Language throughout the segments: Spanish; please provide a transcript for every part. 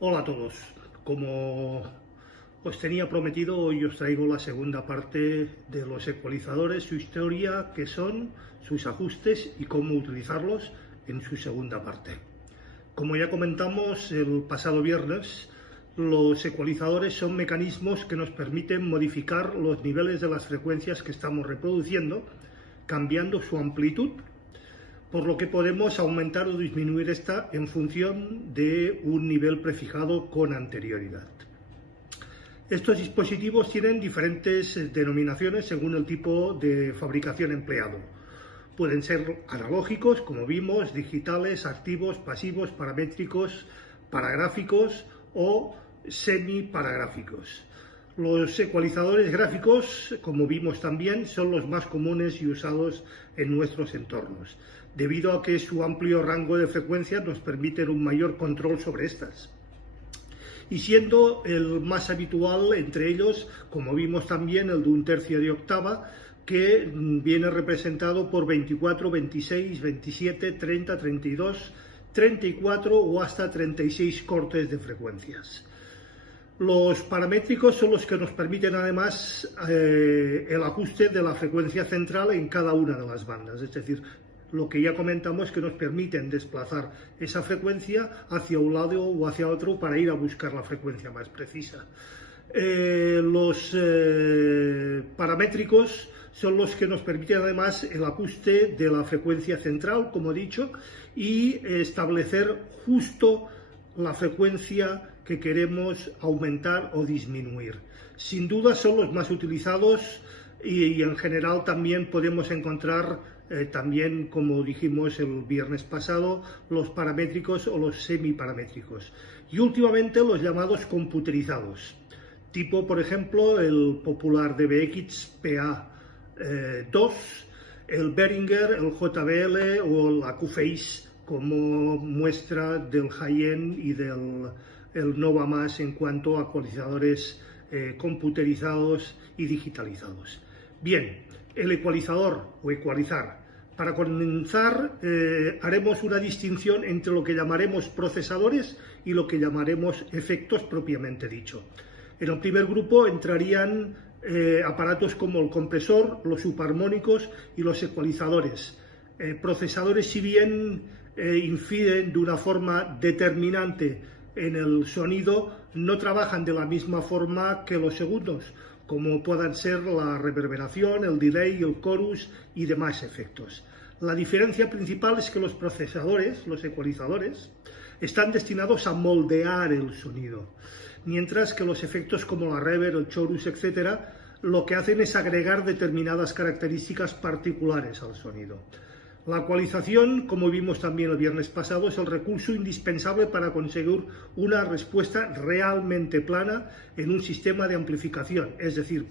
Hola a todos. Como os tenía prometido, hoy os traigo la segunda parte de los ecualizadores, su historia, qué son, sus ajustes y cómo utilizarlos en su segunda parte. Como ya comentamos el pasado viernes, los ecualizadores son mecanismos que nos permiten modificar los niveles de las frecuencias que estamos reproduciendo, cambiando su amplitud, por lo que podemos aumentar o disminuir esta en función de un nivel prefijado con anterioridad. Estos dispositivos tienen diferentes denominaciones según el tipo de fabricación empleado. Pueden ser analógicos, como vimos, digitales, activos, pasivos, paramétricos, paragráficos o semiparagráficos. Los ecualizadores gráficos, como vimos también, son los más comunes y usados en nuestros entornos, debido a que su amplio rango de frecuencias nos permite un mayor control sobre estas. Y siendo el más habitual entre ellos, como vimos también, el de 1/3 de octava, que viene representado por 24, 26, 27, 30, 32, 34 o hasta 36 cortes de frecuencias. Los paramétricos son los que nos permiten además el ajuste de la frecuencia central en cada una de las bandas, es decir, lo que ya comentamos, que nos permiten desplazar esa frecuencia hacia un lado o hacia otro para ir a buscar la frecuencia más precisa. Los paramétricos son los que nos permiten además el ajuste de la frecuencia central, como he dicho, y establecer justo la frecuencia que queremos aumentar o disminuir. Sin duda son los más utilizados y en general también podemos encontrar, también como dijimos el viernes pasado, los paramétricos o los semiparamétricos. Y últimamente los llamados computerizados, tipo por ejemplo el popular DBX PA2, el Behringer, el JBL o la QPhase, como muestra del high-end y del Nova Más en cuanto a ecualizadores computerizados y digitalizados. Bien, el ecualizador o ecualizar. Para comenzar, haremos una distinción entre lo que llamaremos procesadores y lo que llamaremos efectos propiamente dicho. En el primer grupo entrarían aparatos como el compresor, los subarmónicos y los ecualizadores. Procesadores, si bien inciden de una forma determinante en el sonido, no trabajan de la misma forma que los segundos, como puedan ser la reverberación, el delay, el chorus y demás efectos. La diferencia principal es que los procesadores, los ecualizadores, están destinados a moldear el sonido, mientras que los efectos como la reverb, el chorus, etc., lo que hacen es agregar determinadas características particulares al sonido. La ecualización, como vimos también el viernes pasado, es el recurso indispensable para conseguir una respuesta realmente plana en un sistema de amplificación, es decir,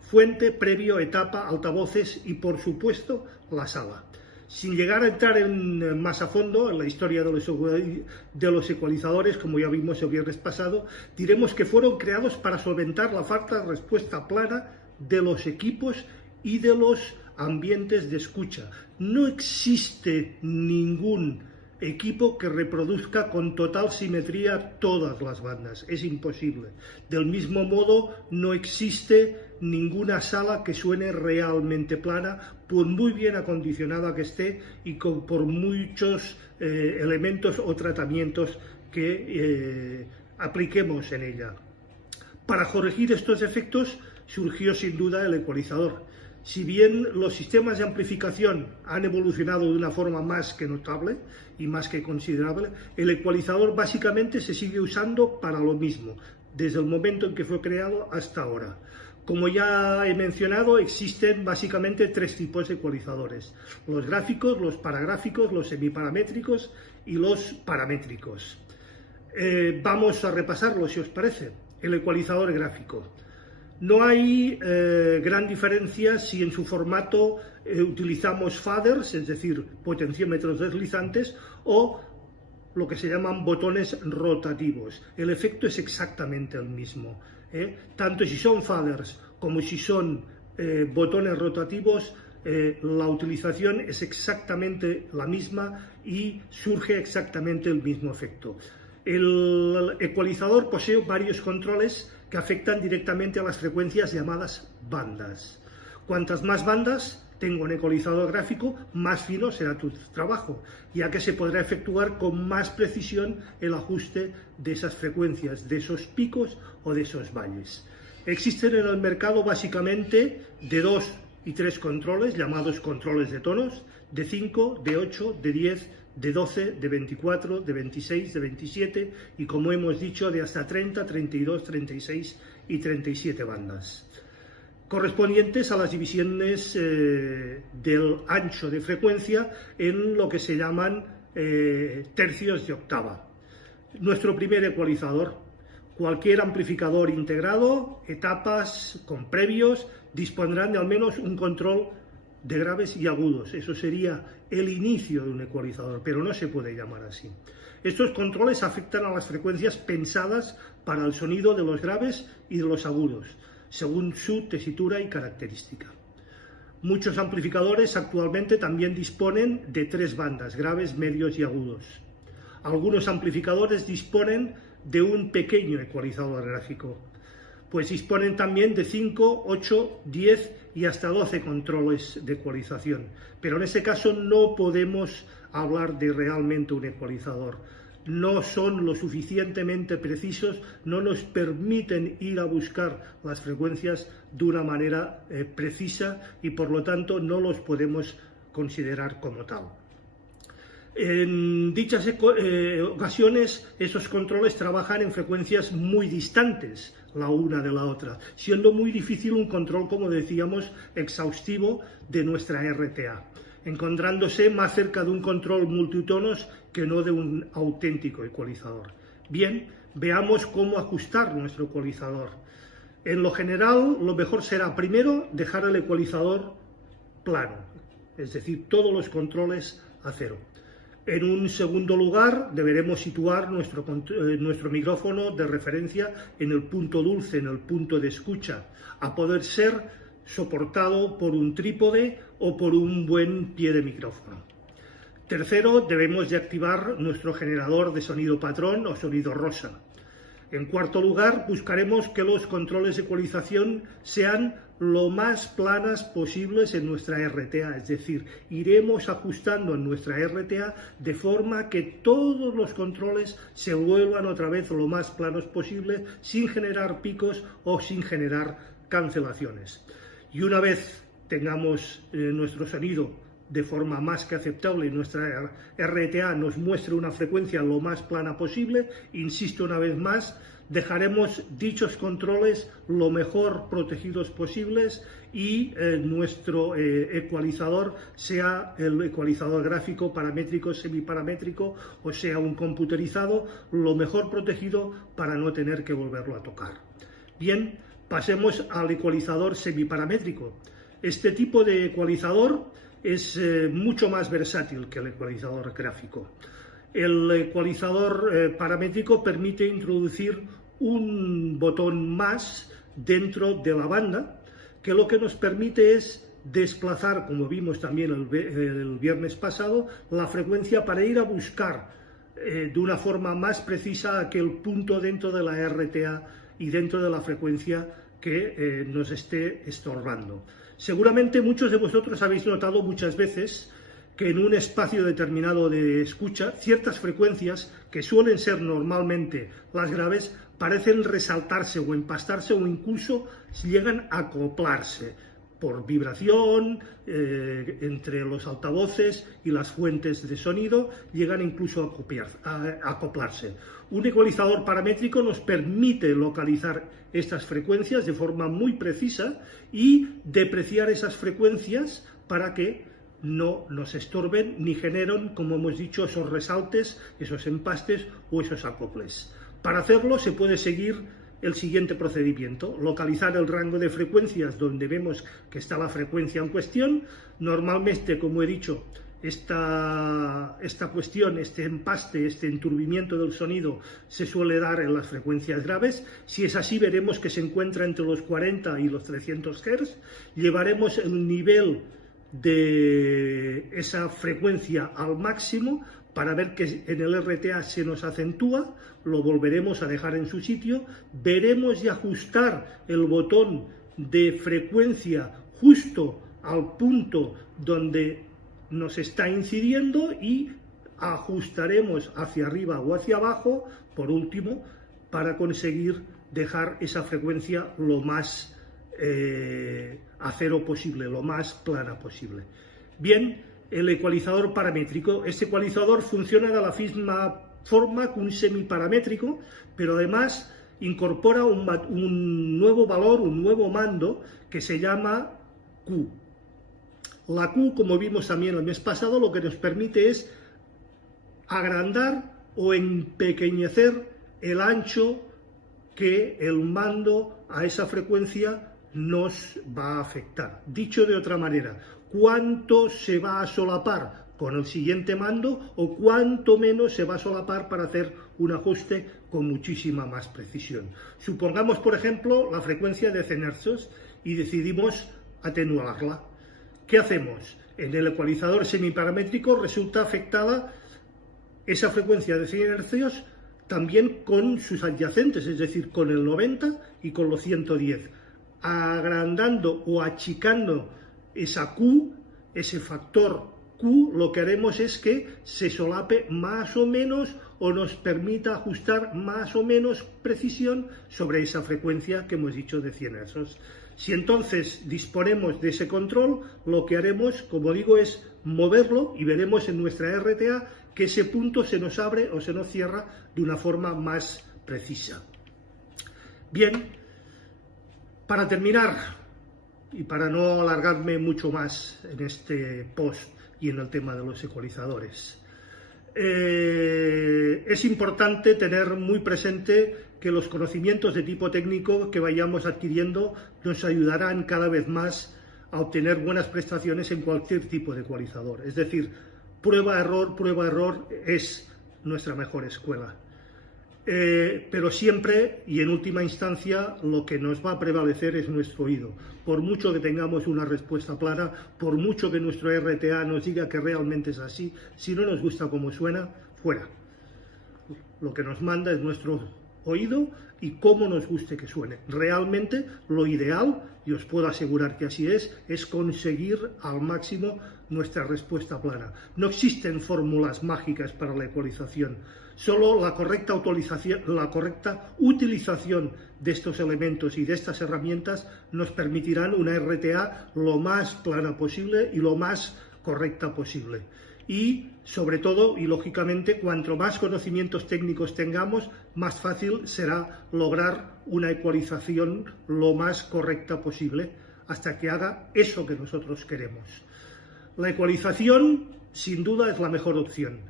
fuente, previo, etapa, altavoces y, por supuesto, la sala. Sin llegar a entrar más a fondo en la historia de los ecualizadores, como ya vimos el viernes pasado, diremos que fueron creados para solventar la falta de respuesta plana de los equipos y de los ambientes de escucha. No existe ningún equipo que reproduzca con total simetría todas las bandas, es imposible. Del mismo modo, no existe ninguna sala que suene realmente plana, por muy bien acondicionada que esté y por muchos elementos o tratamientos que apliquemos en ella. Para corregir estos efectos surgió sin duda el ecualizador. Si bien los sistemas de amplificación han evolucionado de una forma más que notable y más que considerable, el ecualizador básicamente se sigue usando para lo mismo, desde el momento en que fue creado hasta ahora. Como ya he mencionado, existen básicamente tres tipos de ecualizadores: los gráficos, los paragráficos, los semiparamétricos y los paramétricos. Vamos a repasarlo, si os parece. El ecualizador gráfico. No hay gran diferencia si en su formato utilizamos faders, es decir, potenciómetros deslizantes, o lo que se llaman botones rotativos. El efecto es exactamente el mismo. Tanto si son faders como si son botones rotativos, la utilización es exactamente la misma y surge exactamente el mismo efecto. El ecualizador posee varios controles que afectan directamente a las frecuencias llamadas bandas. Cuantas más bandas tengo un ecualizador gráfico, más fino será tu trabajo, ya que se podrá efectuar con más precisión el ajuste de esas frecuencias, de esos picos o de esos valles. Existen en el mercado básicamente de 2 y 3 controles, llamados controles de tonos, de 5, de 8, de 10, de 12, de 24, de 26, de 27 y, como hemos dicho, de hasta 30, 32, 36 y 37 bandas, correspondientes a las divisiones del ancho de frecuencia en lo que se llaman tercios de octava. Nuestro primer ecualizador. Cualquier amplificador integrado, etapas con previos, dispondrán de al menos un control de graves y agudos. Eso sería el inicio de un ecualizador, pero no se puede llamar así. Estos controles afectan a las frecuencias pensadas para el sonido de los graves y de los agudos, según su tesitura y característica. Muchos amplificadores actualmente también disponen de 3 bandas, graves, medios y agudos. Algunos amplificadores disponen de un pequeño ecualizador gráfico, pues disponen también de 5, 8, 10 y hasta 12 controles de ecualización, pero en ese caso no podemos hablar de realmente un ecualizador. No son lo suficientemente precisos, no nos permiten ir a buscar las frecuencias de una manera precisa y por lo tanto no los podemos considerar como tal. En dichas ocasiones, esos controles trabajan en frecuencias muy distantes la una de la otra, siendo muy difícil un control, como decíamos, exhaustivo de nuestra RTA, encontrándose más cerca de un control multitonos que no de un auténtico ecualizador. Bien, veamos cómo ajustar nuestro ecualizador. En lo general, lo mejor será primero dejar el ecualizador plano, es decir, todos los controles a cero. En un segundo lugar, deberemos situar nuestro micrófono de referencia en el punto dulce, en el punto de escucha, a poder ser soportado por un trípode o por un buen pie de micrófono. Tercero, debemos de activar nuestro generador de sonido patrón o sonido rosa. En cuarto lugar, buscaremos que los controles de ecualización sean lo más planas posibles en nuestra RTA, es decir, iremos ajustando en nuestra RTA de forma que todos los controles se vuelvan otra vez lo más planos posible, sin generar picos o sin generar cancelaciones. Y una vez tengamos nuestro sonido de forma más que aceptable y nuestra RTA nos muestre una frecuencia lo más plana posible, insisto una vez más, dejaremos dichos controles lo mejor protegidos posibles y nuestro ecualizador, sea el ecualizador gráfico, paramétrico, semiparamétrico o sea un computerizado, lo mejor protegido para no tener que volverlo a tocar. Bien, pasemos al ecualizador semiparamétrico. Este tipo de ecualizador es mucho más versátil que el ecualizador gráfico. El ecualizador paramétrico permite introducir un botón más dentro de la banda, que lo que nos permite es desplazar, como vimos también el viernes pasado, la frecuencia para ir a buscar de una forma más precisa aquel punto dentro de la RTA y dentro de la frecuencia que nos esté estorbando. Seguramente muchos de vosotros habéis notado muchas veces que en un espacio determinado de escucha, ciertas frecuencias, que suelen ser normalmente las graves, parecen resaltarse o empastarse o incluso llegan a acoplarse por vibración entre los altavoces y las fuentes de sonido, llegan incluso a acoplarse. Un ecualizador paramétrico nos permite localizar estas frecuencias de forma muy precisa y depreciar esas frecuencias para que no nos estorben ni generen, como hemos dicho, esos resaltes, esos empastes o esos acoples. Para hacerlo se puede seguir el siguiente procedimiento: localizar el rango de frecuencias donde vemos que está la frecuencia en cuestión. Normalmente, como he dicho, esta cuestión, este empaste, este enturbimiento del sonido se suele dar en las frecuencias graves. Si es así, veremos que se encuentra entre los 40 y los 300 Hz. Llevaremos el nivel de esa frecuencia al máximo para ver que en el RTA se nos acentúa, lo volveremos a dejar en su sitio, veremos y ajustar el botón de frecuencia justo al punto donde nos está incidiendo y ajustaremos hacia arriba o hacia abajo, por último, para conseguir dejar esa frecuencia lo más a cero posible, lo más plana posible. Bien, el ecualizador paramétrico. Este ecualizador funciona de la misma forma que un semiparamétrico, pero además incorpora un nuevo valor, un nuevo mando que se llama Q. La Q, como vimos también el mes pasado, lo que nos permite es agrandar o empequeñecer el ancho que el mando a esa frecuencia nos va a afectar. Dicho de otra manera, ¿cuánto se va a solapar con el siguiente mando o cuánto menos se va a solapar para hacer un ajuste con muchísima más precisión? Supongamos, por ejemplo, la frecuencia de 100 Hz y decidimos atenuarla. ¿Qué hacemos? En el ecualizador semiparamétrico resulta afectada esa frecuencia de 100 Hz también con sus adyacentes, es decir, con el 90 y con los 110. Agrandando o achicando esa Q, ese factor Q, lo que haremos es que se solape más o menos o nos permita ajustar más o menos precisión sobre esa frecuencia que hemos dicho de 100 Hz. Si entonces disponemos de ese control, lo que haremos, como digo, es moverlo y veremos en nuestra RTA que ese punto se nos abre o se nos cierra de una forma más precisa. Bien, para terminar y para no alargarme mucho más en este post y en el tema de los ecualizadores, es importante tener muy presente que los conocimientos de tipo técnico que vayamos adquiriendo nos ayudarán cada vez más a obtener buenas prestaciones en cualquier tipo de ecualizador. Es decir, prueba-error es nuestra mejor escuela. Pero siempre y en última instancia lo que nos va a prevalecer es nuestro oído. Por mucho que tengamos una respuesta clara, por mucho que nuestro RTA nos diga que realmente es así, si no nos gusta cómo suena, fuera. Lo que nos manda es nuestro oído y cómo nos guste que suene. Realmente lo ideal, y os puedo asegurar que así es conseguir al máximo nuestra respuesta plana. No existen fórmulas mágicas para la ecualización. Solo la correcta utilización de estos elementos y de estas herramientas nos permitirán una RTA lo más plana posible y lo más correcta posible. Y, sobre todo, y lógicamente, cuanto más conocimientos técnicos tengamos, más fácil será lograr una ecualización lo más correcta posible hasta que haga eso que nosotros queremos. La ecualización, sin duda, es la mejor opción.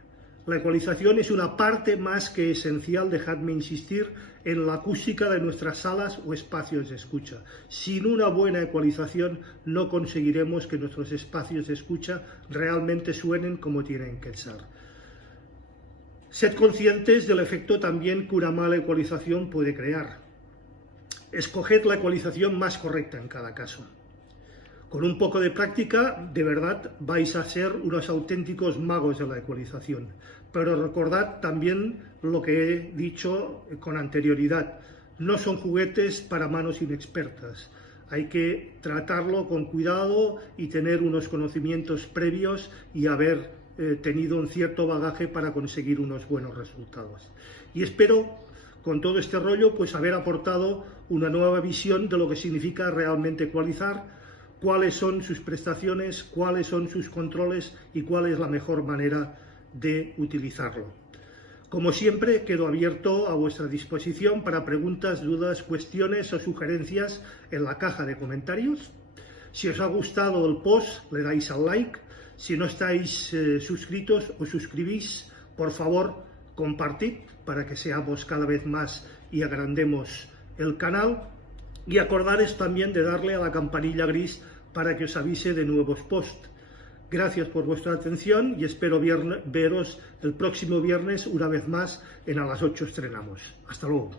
La ecualización es una parte más que esencial, dejadme insistir, en la acústica de nuestras salas o espacios de escucha. Sin una buena ecualización no conseguiremos que nuestros espacios de escucha realmente suenen como tienen que ser. Sed conscientes del efecto también que una mala ecualización puede crear. Escoged la ecualización más correcta en cada caso. Con un poco de práctica, de verdad, vais a ser unos auténticos magos de la ecualización. Pero recordad también lo que he dicho con anterioridad. No son juguetes para manos inexpertas. Hay que tratarlo con cuidado y tener unos conocimientos previos y haber tenido un cierto bagaje para conseguir unos buenos resultados. Y espero, con todo este rollo, pues haber aportado una nueva visión de lo que significa realmente ecualizar, cuáles son sus prestaciones, cuáles son sus controles y cuál es la mejor manera de utilizarlo. Como siempre, quedo abierto a vuestra disposición para preguntas, dudas, cuestiones o sugerencias en la caja de comentarios. Si os ha gustado el post, le dais al like. Si no estáis suscritos o suscribís, por favor, compartid para que seamos cada vez más y agrandemos el canal. Y acordaros también de darle a la campanilla gris para que os avise de nuevos posts. Gracias por vuestra atención y espero veros el próximo viernes una vez más en A las 8 estrenamos. Hasta luego.